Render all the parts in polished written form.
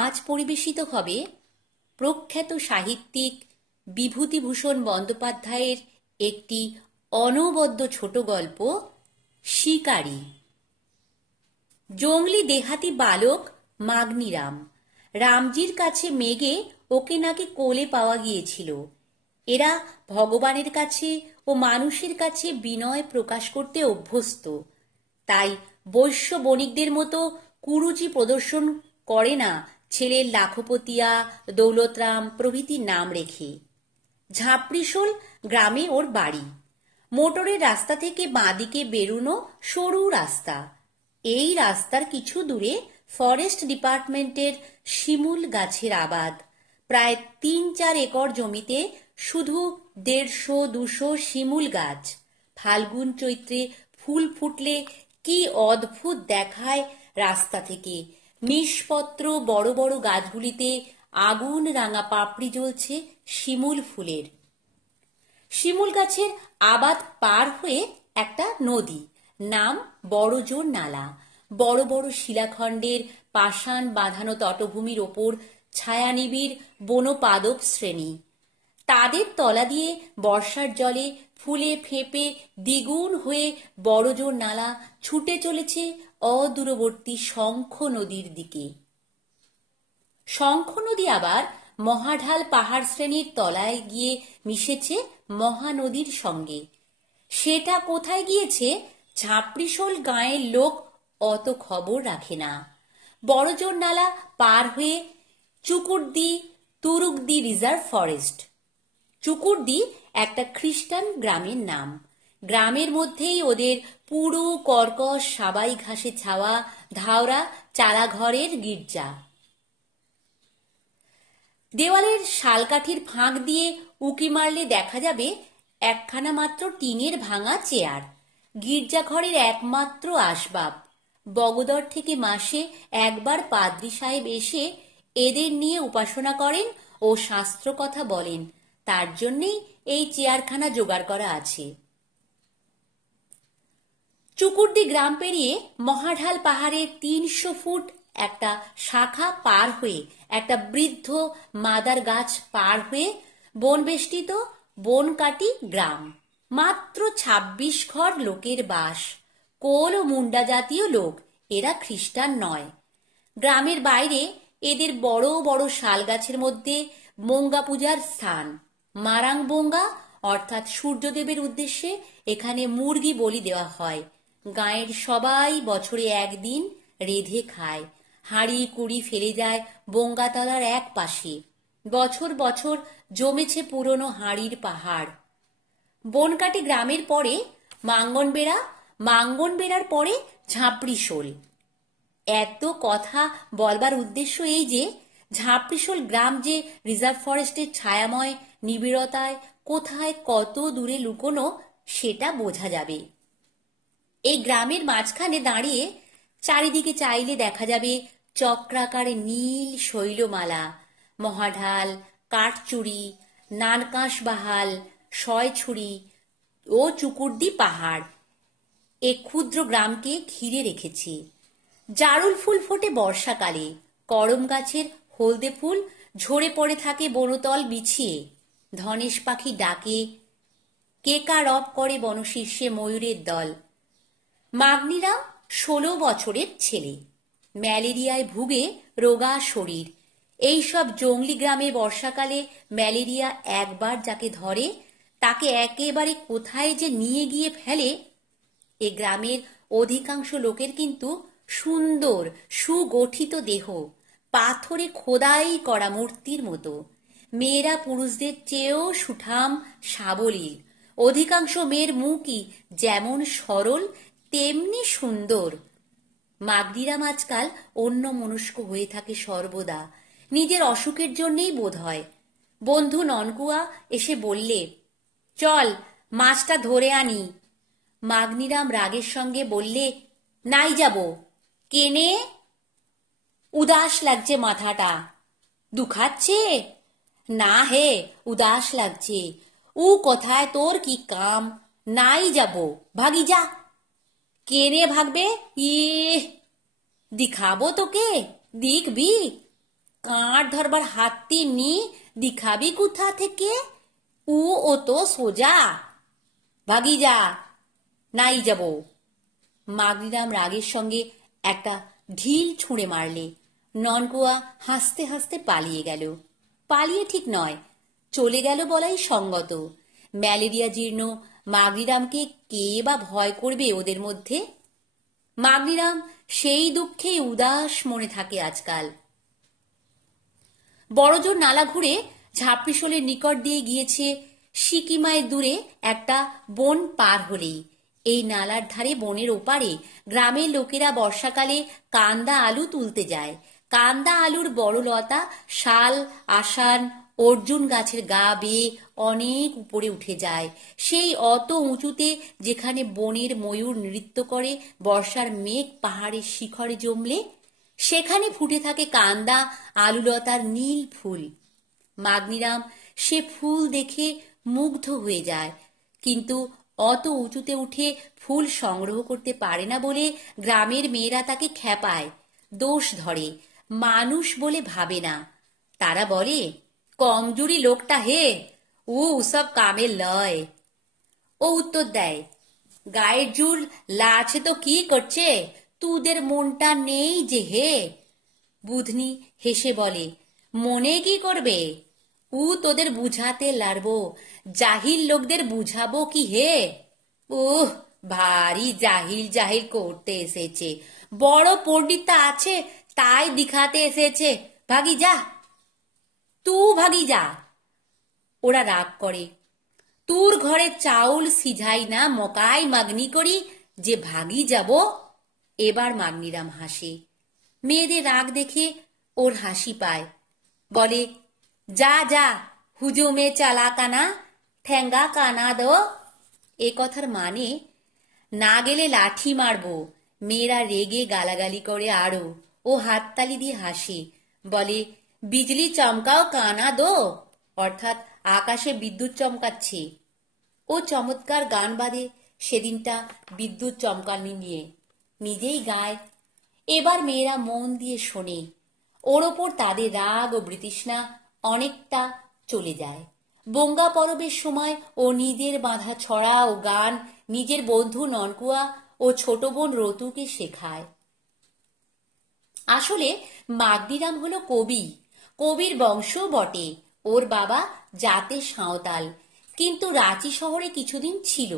আজ পরিবেশিত হবে প্রখ্যাত সাহিত্যিক বিভূতিভূষণ বন্দ্যোপাধ্যায়ের একটি অনবদ্য ছোট গল্প শিকারী। জংলি দেহাতি বালক মাগনিরাম। রামজির কাছে মেগে ওকে নাকি কোলে পাওয়া গিয়েছিল। এরা ভগবানের কাছে ও মানুষের কাছে বিনয় প্রকাশ করতে অভ্যস্ত, তাই বৈশ্য বণিকদের মতো কুরুচি প্রদর্শন করে না ছেলের লাখপতিয়া, দৌলতরাম প্রভৃতি নাম রেখে। ঝাঁপড়িশোল গ্রামে ওর বাড়ি। মোটরের রাস্তা থেকে বাঁদিকে বেরুনো সরু রাস্তা। এই রাস্তার কিছু দূরে ফরেস্ট ডিপার্টমেন্টের শিমুল গাছের আবাদ। প্রায় ৩-৪ একর জমিতে শুধু ১৫০-২০০ শিমুল গাছ। ফাল্গুন চৈত্রে ফুল ফুটলে কি অদ্ভুত দেখায় রাস্তা থেকে। নিষ্পত্র বড় বড় গাছগুলিতে আগুন রাঙা পাপড়ি জ্বলছে শিমুল ফুলের। শিমুল গাছের আবাদ পার হয়ে একটা নদী, নাম বড়জোর নালা। বড় বড় শিলাখণ্ডের পাষাণ বাঁধানো তটভূমির ওপর ছায়ানিবিড় বনপাদপ শ্রেণী। তাদের তলা দিয়ে বর্ষার জলে ফুলে ফেঁপে দ্বিগুণ হয়ে বড়জোর নালা ছুটে চলেছে অদূরবর্তী শঙ্খ নদীর দিকে। শঙ্খ নদী আবার মহাঢাল পাহাড় শ্রেণীর তলায় গিয়ে মিশেছে মহানদীর সঙ্গে। সেটা কোথায় গিয়েছে ঝাঁপড়িশোল গাঁয়ের লোক অত খবর রাখে না। বড়জোর নালা পার হয়ে চুকুরদি তুরুকদি রিজার্ভ ফরেস্ট। চুকুরদি একটা খ্রিস্টান গ্রামের নাম। গ্রামের মধ্যেই ওদের পুরো কর্কশ সাবাই ঘাসে ছাওয়া ধাওরা চালাঘরের গির্জা। দেওয়ালের শালকাঠির ফাঁক দিয়ে উঁকি মারলে দেখা যাবে একখানা মাত্র টিনের ভাঙা চেয়ার, গির্জাঘরের একমাত্র আসবাব। বগদর থেকে মাসে একবার পাদ্রী সাহেব এসে এদের নিয়ে উপাসনা করেন ও শাস্ত্র কথা বলেন, তার জন্যেই এই চেয়ারখানা জোগাড় করা আছে। চুকুরদি গ্রাম পেরিয়ে মহাঢাল পাহাড়ের ৩০০ ফুট একটা শাখা পার হয়ে, একটা বৃদ্ধ মাদার গাছ পার হয়ে বনবেষ্টিত বনকাটি গ্রাম। মাত্র ২৬ ঘর লোকের বাস। কোল ও মুন্ডা জাতীয় লোক, এরা খ্রিস্টান নয়। গ্রামের বাইরে এদের বড় বড় শাল গাছের মধ্যে মঙ্গা পূজার স্থান। মারাং বোঙ্গা অর্থাৎ সূর্যদেবের উদ্দেশ্যে এখানে মুরগি বলি দেওয়া হয়। গাঁয়ের সবাই বছরে একদিন রেঁধে খায়। হাঁড়ি কুড়ি ফেলে যায় বোঙ্গাতলার এক পাশে। বছর বছর জমেছে পুরনো হাঁড়ির পাহাড়। বনকাটি গ্রামের পরে মাঙ্গনবেড়া, মাঙ্গনবেড়ার পরে ঝাঁপড়িশোল। এত কথা বলবার উদ্দেশ্য এই যে ঝাঁপড়িশোল গ্রাম যে রিজার্ভ ফরেস্টের ছায়াময় নিবিড়তায় কোথায় কত দূরে লুকোনো সেটা বোঝা যাবে। এই গ্রামের মাঝখানে দাঁড়িয়ে চারিদিকে চাইলে দেখা যাবে চক্রাকারে নীল শৈলমালা, মহাঢাল, কাঠচুরি, নানকাঁসবাহাল, শয়ছুরি ও চুকুরদি পাহাড় এ ক্ষুদ্র গ্রামকে ঘিরে রেখেছে। জারুল ফুল ফোটে বর্ষাকালে। করম গাছের হলদে ফুল ঝরে পড়ে থাকে বনতল বিছিয়ে। ধনেশ পাখি ডাকে, কেকা রব করে বনশীর্ষে ময়ূরের দল। মাগনিরাম ১৬ বছরের ছেলে। ম্যালেরিয়ায় ভুগে রোগা শরীর। এইসব জংলি গ্রামে বর্ষাকালে ম্যালেরিয়া একবার যাকে ধরে তাকে একেবারে কোথায় যে নিয়ে গিয়ে ফেলে। এ গ্রামের অধিকাংশ লোকের কিন্তু সুন্দর সুগঠিত দেহ, পাথরে খোদাই করা মূর্তির মতো। মেয়েরা পুরুষদের চেয়েও সুঠাম সাবলীল। অধিকাংশ মেয়ের মুখই যেমন সরল তেমনি সুন্দর। মাগনিরাম আজকাল অন্যমনস্ক হয়ে থাকে সর্বদা, নিজের অসুখের জন্যেই বোধ হয়। বন্ধু ননকুয়া এসে বললে, চল মাছটা ধরে আনি। মাগনিরাম রাগের সঙ্গে বললে, নাই যাব। কেনে? উদাস লাগছে মাথাটা। দুখাচ্ছে? না হে, উদাস লাগছে। ও কোথায় তোর কি কাম? নাই যাব, ভাগি যা। কেনে ভাগবে? দিখাবো তোকে, দেখবি? কাঁড় ধরবার হাতটি নি দিখাবি কোথা থেকে? ও তো সোজা, ভাগি যা, নাই যাব। মাগরিরাম রাগের সঙ্গে একটা ঢিল ছুঁড়ে মারলে ননকুয়া হাসতে হাসতে পালিয়ে গেল। পালিয়ে ঠিক নয়, চলে গেল বলাই সঙ্গত। ম্যালেরিয়া জীর্ণ মাগরিরামকে কে বা ভয় করবে ওদের মধ্যে? মাগরিরাম সেই দুঃখেই উদাস মনে থাকে আজকাল। বড়জোর নালা ঘুরে ঝাপড়িশোলের নিকট দিয়ে গিয়েছে সিকিমায় দূরে একটা বন পার হলেই। এই নালার ধারে বনের ওপারে গ্রামের লোকেরা বর্ষাকালে কান্দা আলু তুলতে যায়। কান্দা আলুর বড় লতা শাল, আসান, অর্জুন গাছের গা বেয়ে অনেক উপরে উঠে যায়। সেই অত উঁচুতে যেখানে বনের ময়ূর নৃত্য করে বর্ষার মেঘ পাহাড়ের শিখরে জমলে, সেখানে ফুটে থাকে কান্দা আলুলতার নীল ফুল। মাগনিরাম সে ফুল দেখে মুগ্ধ হয়ে যায়, কিন্তু অত উঁচুতে উঠে ফুল সংগ্রহ করতে পারে না বলে গ্রামের মেয়েরা তাকে খ্যাপায়, দোষ ধরে, মানুষ বলে ভাবে না। তারা বলে, কমজুরি লোকটা হে, ও সব কামে লয়। ও উত্তর দেয়, গায়ের জোর লাছে তো কি করছে, তুদের মনটা নেই যে হে। বুধনি হেসে বলে, মনে কি করবে, ও তোদের বুঝাতে লাড়বো, জাহিল লোকদের বুঝাবো কি হে। উহ, ভারী জাহিল জাহিল করতে এসেছে, বড় পণ্ডিতা আছে তাই দিখাতে এসেছে, ভাগি যা, তুই ভাগি যা। ওরা রাগ করে, তোর ঘরে চাউল সিঝাই না মকাই মাগনি করি যে ভাগি যাব। এবার মাগনিরাম হাসে। মেয়েদের রাগ দেখে ওর হাসি পায়। বলে, যা যা, হুজুমে চালা কানা, ঠেঙ্গা কানা দো। এ কথার মানে, না গেলে লাঠি মারবো। মেয়েরা রেগে গালাগালি করে আরো। ও হাততালি দিয়ে হাসে, বলে, বিজলি চমকাও কানা দো, অর্থাৎ আকাশে বিদ্যুৎ চমকাচ্ছে। ও চমৎকার গান বাঁধে সেদিনটা বিদ্যুৎ চমকানি নিয়ে, নিজেই গায়। এবার মেয়েরা মন দিয়ে শোনে। ওর ওপর তাদের রাগ ও বৃতৃষ্ণা অনেকটা চলে যায়। বঙ্গা পরবের সময় ও নিজের বাঁধা ছড়া ও গান নিজের বন্ধু ননকুয়া ও ছোট বোন রতুকে শেখায়। আসলে মাগদিরাম হলো কবি, কবির বংশ বটে। ওর বাবা জাতে সাঁওতাল, কিন্তু রাঁচি শহরে কিছুদিন ছিল,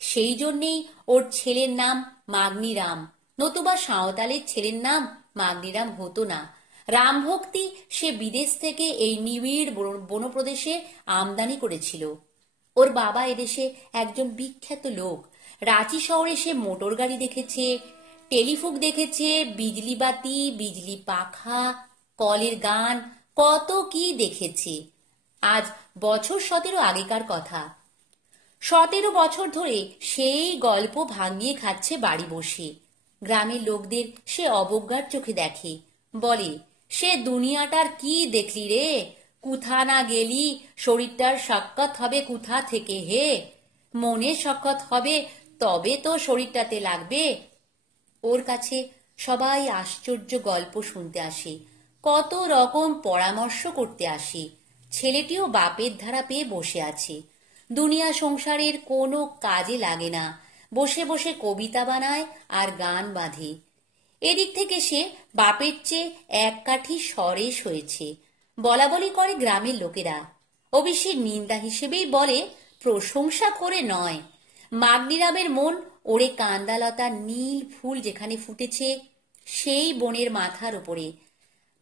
সেই জন্যেই ওর ছেলের নাম মাগনিরাম, নতুবা সাঁওতালের ছেলের নাম মাগনিরাম হতো না। রামভক্তি সে বিদেশ থেকে এই নিবিড় বনপ্রদেশে আমদানি করেছিল। ওর বাবা এদেশে একজন বিখ্যাত লোক। রাঁচি শহরে সে মোটর গাড়ি দেখেছে, টেলিফোক দেখেছে, বিজলি বাতি, বিজলি পাখা, কলের গান, কত কি দেখেছে। আজ বছর 17 আগেকার কথা। 17 বছর ধরে সেই গল্প ভাঙিয়ে খাচ্ছে বাড়ি বসে। গ্রামের লোকদের সে অবজ্ঞার চোখে দেখে, বলে, সে দুনিয়াটার কি দেখলি রে, কুথা না গেলি শরীরটার সাক্ষাৎ হবে কুথা থেকে হে, মনে সাক্ষাৎ হবে তবে তো শরীরটাতে লাগবে। ওর কাছে সবাই আশ্চর্য গল্প শুনতে আসে, কত রকম পরামর্শ করতে আসে। ছেলেটিও বাপের ধারা পেয়ে বসে আছে, দুনিয়া সংসারের কোনো কাজে লাগে না, বসে বসে কবিতা বানায় আর গান বাঁধে। এদিক থেকে সে বাপের চেয়ে এক কাঠি সরেস হয়েছে, বলা বলি করে গ্রামের লোকেরা। অবশ্যই নিন্দা হিসেবেই বলে, প্রশংসা করে নয়। মাগনিরামের মন ওরে কান্দালতার নীল ফুল যেখানে ফুটেছে সেই বনের মাথার উপরে।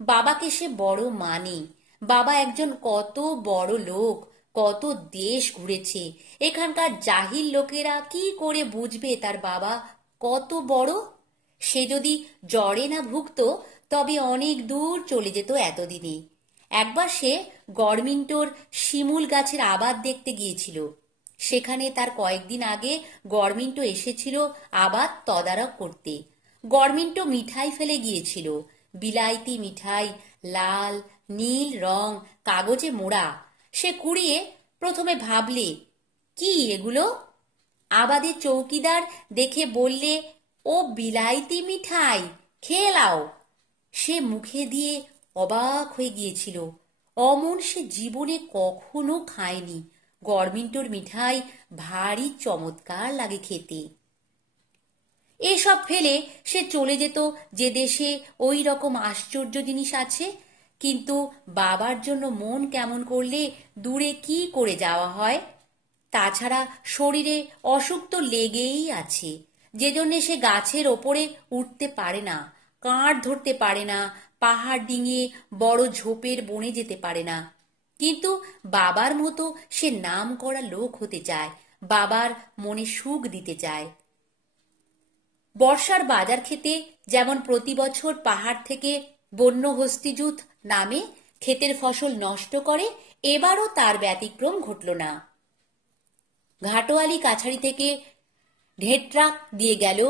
বাবাকে সে বড় মানে। বাবা একজন কত বড় লোক, কত দেশ ঘুরেছে। এখানকার জাহিল লোকেরা কি করে বুঝবে তার বাবা কত বড়? সে যদি জ্বরে না ভুগত তবে অনেক দূর চলে যেত এতদিনে। একবার সে গড়মিন্টোর শিমুল গাছের আবাদ দেখতে গিয়েছিল। সেখানে তার কয়েকদিন আগে গড়মিন্টো এসেছিল আবাদ তদারক করতে। গড়মিন্টো মিঠাই ফেলে গিয়েছিল, বিলাইতি মিঠাই, লাল নীল রং, কাগজে মোড়া। সে কুড়িয়ে প্রথমে ভাবলে, কি এগুলো? আবাদের চৌকিদার দেখে বললে, ও বিলাইতি মিঠাই, খেয়ে লাও। সে মুখে দিয়ে অবাক হয়ে গিয়েছিল। অমন সে জীবনে কখনো খায়নি। গরমিন্টোর মিঠাই ভারী চমৎকার লাগে খেতে। এসব ফেলে সে চলে যেত যে দেশে ওই রকম আশ্চর্য জিনিস আছে। কিন্তু বাবার জন্য মন কেমন করলে দূরে কি করে যাওয়া হয়। তাছাড়া শরীরে অসুখ তো লেগেই আছে, যে জন্যে সে গাছের ওপরে উঠতে পারে না, কাঁট ধরতে পারে না, পাহাড় ডিঙিয়ে বড় ঝোপের বনে যেতে পারে না। কিন্তু বাবার মতো সে নাম করা লোক হতে চায়, বাবার মনে সুখ দিতে চায়। বর্ষার বাজার খেতে যেমন প্রতি বছর পাহাড় থেকে বন্য হস্তিজুত নামে ক্ষেতের ফসল নষ্ট করে, এবারও তার ব্যতিক্রম ঘটল না। ঘাটোয়ালি কাছারি থেকে ঢেট্রা দিয়ে গেল।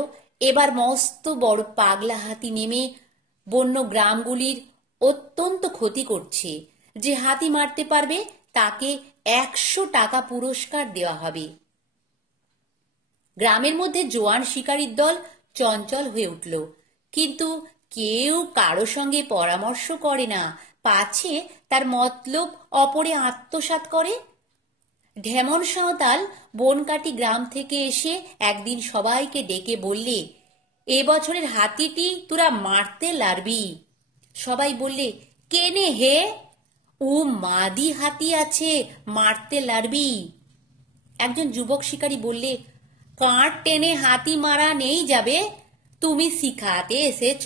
এবার মস্ত বড় পাগলা হাতি নেমে বন্য গ্রামগুলির অত্যন্ত ক্ষতি করছে। যে হাতি মারতে পারবে তাকে 100 টাকা পুরস্কার দেওয়া হবে। গ্রামের মধ্যে জোয়ান শিকারীর দল চঞ্চল হয়ে উঠল, কিন্তু কেউ কারো সঙ্গে পরামর্শ করে না, পাছে তার মতলব অপরে আত্মসাৎ করে। ঢেমন সাঁওতাল বনকাটি গ্রাম থেকে এসে একদিন সবাইকে ডেকে বললে, এবছরের হাতিটি তোরা মারতে লারবি। সবাই বললে, কেনে হে? ও মাদি হাতি আছে, মারতে লারবি। একজন যুবক শিকারী বললে, কাঁট টেনে হাতি মারা নেই যাবে, তুমি শিখাতে এসেছ?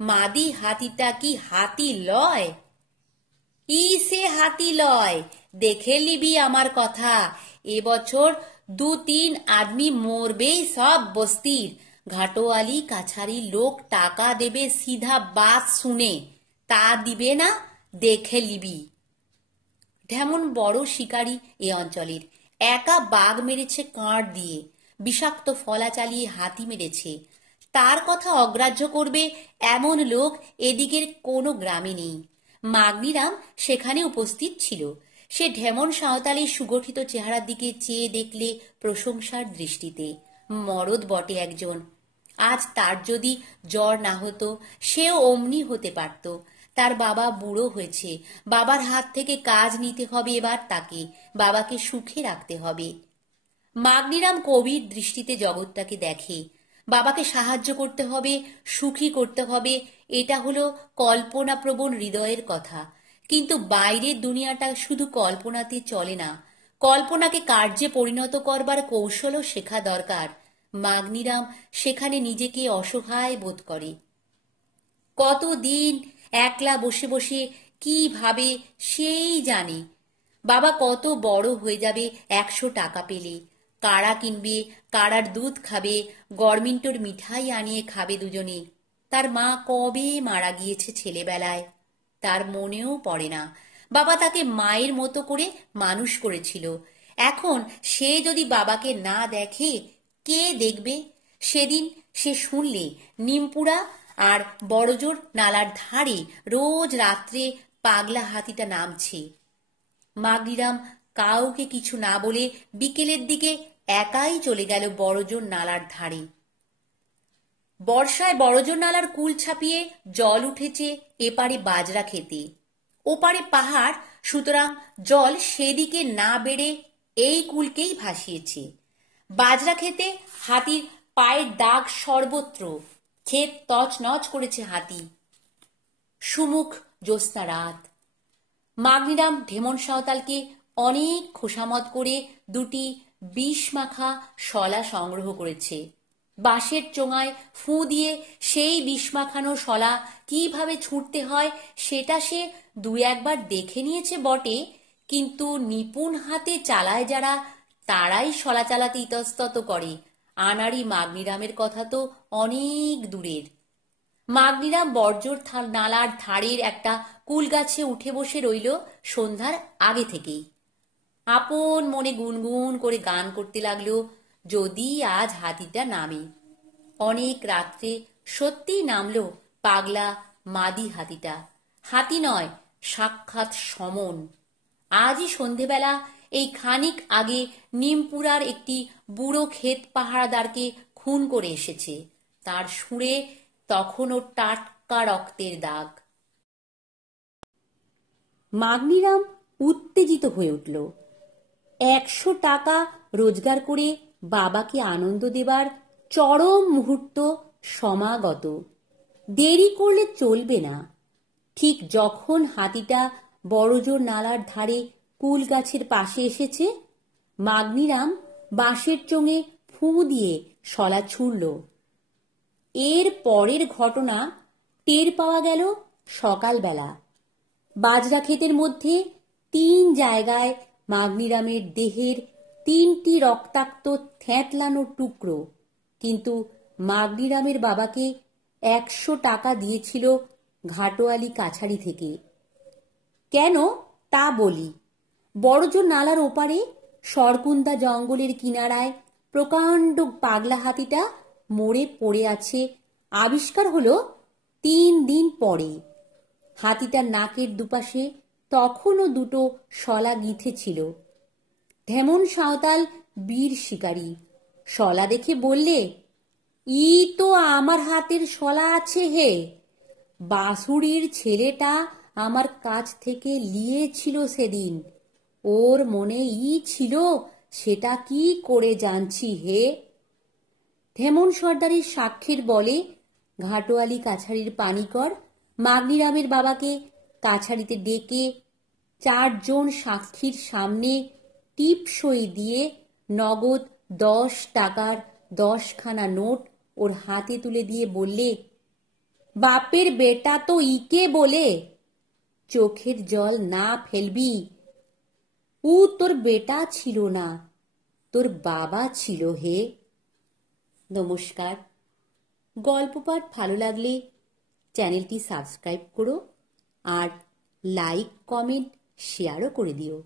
মাদি হাতিটা কি হাতি লয়? ই সে হাতি লয়, দেখে লিবি আমার কথা। এবছর 2-3 আদমি মরবেই সব বস্তির। ঘাটোয়ালি কাছারি লোক টাকা দেবে সিধা বাত শুনে, তা দিবে না, দেখে লিবি। ঢেমন বড় শিকারী এ অঞ্চলের। একা বাঘ মেরেছে কাঁড় দিয়ে, বিষাক্ত ফলা চালিয়ে হাতি মেরেছে। তার কথা অগ্রাহ্য করবে এমন লোক এদিকের কোনো গ্রামে নেই। মাগনিরাম সেখানে উপস্থিত ছিল। সে ঢেমন সাঁওতালের সুগঠিত চেহারার দিকে চেয়ে দেখলে প্রশংসার দৃষ্টিতে। মরদ বটে একজন। আজ তার যদি জ্বর না হতো, সেও অমনি হতে পারত। তার বাবা বুড়ো হয়েছে, বাবার হাত থেকে কাজ নিতে হবে এবার তাকে, বাবাকে সুখে রাখতে হবে। মাগনিরাম কবির দৃষ্টিতে জগৎটাকে দেখে। বাবাকে সাহায্য করতে হবে, সুখী করতে হবে, এটা হলো কল্পনাপ্রবণ হৃদয়ের কথা। কিন্তু বাইরের দুনিয়াটা শুধু কল্পনাতে চলে না, কল্পনাকে কার্যে পরিণত করবার কৌশলও শেখা দরকার। মাগনিরাম সেখানে নিজেকে অসহায় বোধ করে। কতদিন একলা বসে বসে কি ভাবে সেই জানে। বাবা কত বড় হয়ে যাবে 100 টাকা পেলে। কারা কিনবে, কারার দুধ খাবে, গরমিন্টোর মিঠাই আনিয়ে খাবে দুজনে। তার মা কবে মারা গিয়েছে ছেলেবেলায়, তার মনেও পড়ে না। বাবা তাকে মায়ের মতো করে মানুষ করেছিল। এখন সে যদি বাবাকে না দেখে, কে দেখবে? সেদিন সে শুনলে নিমপুরা আর বড়জোর নালার ধারে রোজ রাত্রে পাগলা হাতিটা নামছে। মাগনিরাম কাউকে কিছু না বলে বিকেলের দিকে একাই চলে গেল বড়জোর নালার ধারে। বর্ষায় বড়জোর নালার কুল ছাপিয়ে জল উঠেছে এপারে বাজরা খেতে, ওপারে পাহাড়, সুতরাং জল সেদিকে না বেড়ে এই কুলকেই ভাসিয়েছে। বাজরা খেতে হাতির পায়ের দাগ সর্বত্র, ক্ষেত তছনছ করেছে হাতি। সুমুখ জ্যোৎস্না রাত। মাগনিরাম ঢেমন সাঁওতালকে অনেক খোসামত করে 2টি বিষ মাখা শলা সংগ্রহ করেছে। বাঁশের চোঙায় ফুঁ দিয়ে সেই বিষ মাখানো শলা কিভাবে ছুঁড়তে হয় সেটা সে 2-1 বার দেখে নিয়েছে বটে, কিন্তু নিপুণ হাতে চালায় যারা, তারাই শলা চালাতে ইতস্তত করে। আনাড়ি মাগনিরামের কথা তো অনেক দূরের। মাগনিরাম বর্জর নালার ধারের একটা কুল গাছে উঠে বসে রইল সন্ধ্যার আগে থেকেই। আপন মনে গুনগুন করে গান করতে লাগলো, যদি আজ হাতিটা নামে। অনেক রাত্রে সত্যিই নামলো পাগলা মাদি হাতিটা। হাতি নয়, সাক্ষাৎ সমন। আজই সন্ধেবেলা এই খানিক আগে নিমপুরার একটি বুড়ো ক্ষেত পাহারাদারকে খুন করে এসেছে। তার সুরে তখনও টাটকা রক্তের দাগ। মাগনিরাম উত্তেজিত হয়ে উঠল। 100 টাকা রোজগার করে বাবাকে আনন্দ দেবার চরম মুহূর্ত সমাগত। দেরি করলে চলবে না। ঠিক যখন হাতিটা বড়জোর নালার ধারে কুল গাছের পাশে এসেছে, মাগনিরাম বাঁশের চোঙে ফুঁ দিয়ে শলা ছুড়ল। এর পরের ঘটনা টের পাওয়া গেল সকালবেলা। বাজরা ক্ষেতের মধ্যে 3 জায়গায় মাগনিরামের দেহের 3টি রক্তাক্ত থ্যাঁতলানো টুকরো। কিন্তু মাগনিরামের বাবাকে 100 টাকা দিয়েছিল ঘাটোয়ালি কাছারি থেকে। কেন তা বলি। বড়জোর নালার ওপারে সরকুন্দা জঙ্গলের কিনারায় প্রকাণ্ড পাগলা হাতিটা মরে পড়ে আছে আবিষ্কার হলো 3 দিন পরে। হাতিটার নাকের দুপাশে তখনও 2টো শলা গিঁথে ছিল। ঢেমন সাঁওতাল বীর শিকারী শলা দেখে বললে, ই তো আমার হাতের শলা আছে হে, বাসুড়ির ছেলেটা আমার কাছ থেকে লিয়েছিল সেদিন, ওর মনে ই ছিল সেটা কি করে জানছি হে। ঢেমন সর্দারের সাক্ষীর বলে ঘাটোয়ালি কাছারির পানিকর মাগনিরামের বাবাকে কাছারিতে ডেকে 4 জন সাক্ষীর সামনে টিপসই দিয়ে নগদ 10 টাকার 10খানা নোট ওর হাতে তুলে দিয়ে বললে, বাপের বেটা তো ইকে বলে, চোখের জল না ফেলবি, ও তোর বেটা ছিল না, তোর বাবা ছিল হে। নমস্কার। গল্প পাঠ ভালো লাগলে চ্যানেলটি সাবস্ক্রাইব করো আর লাইক, কমেন্ট, শেয়ারও করে দিও।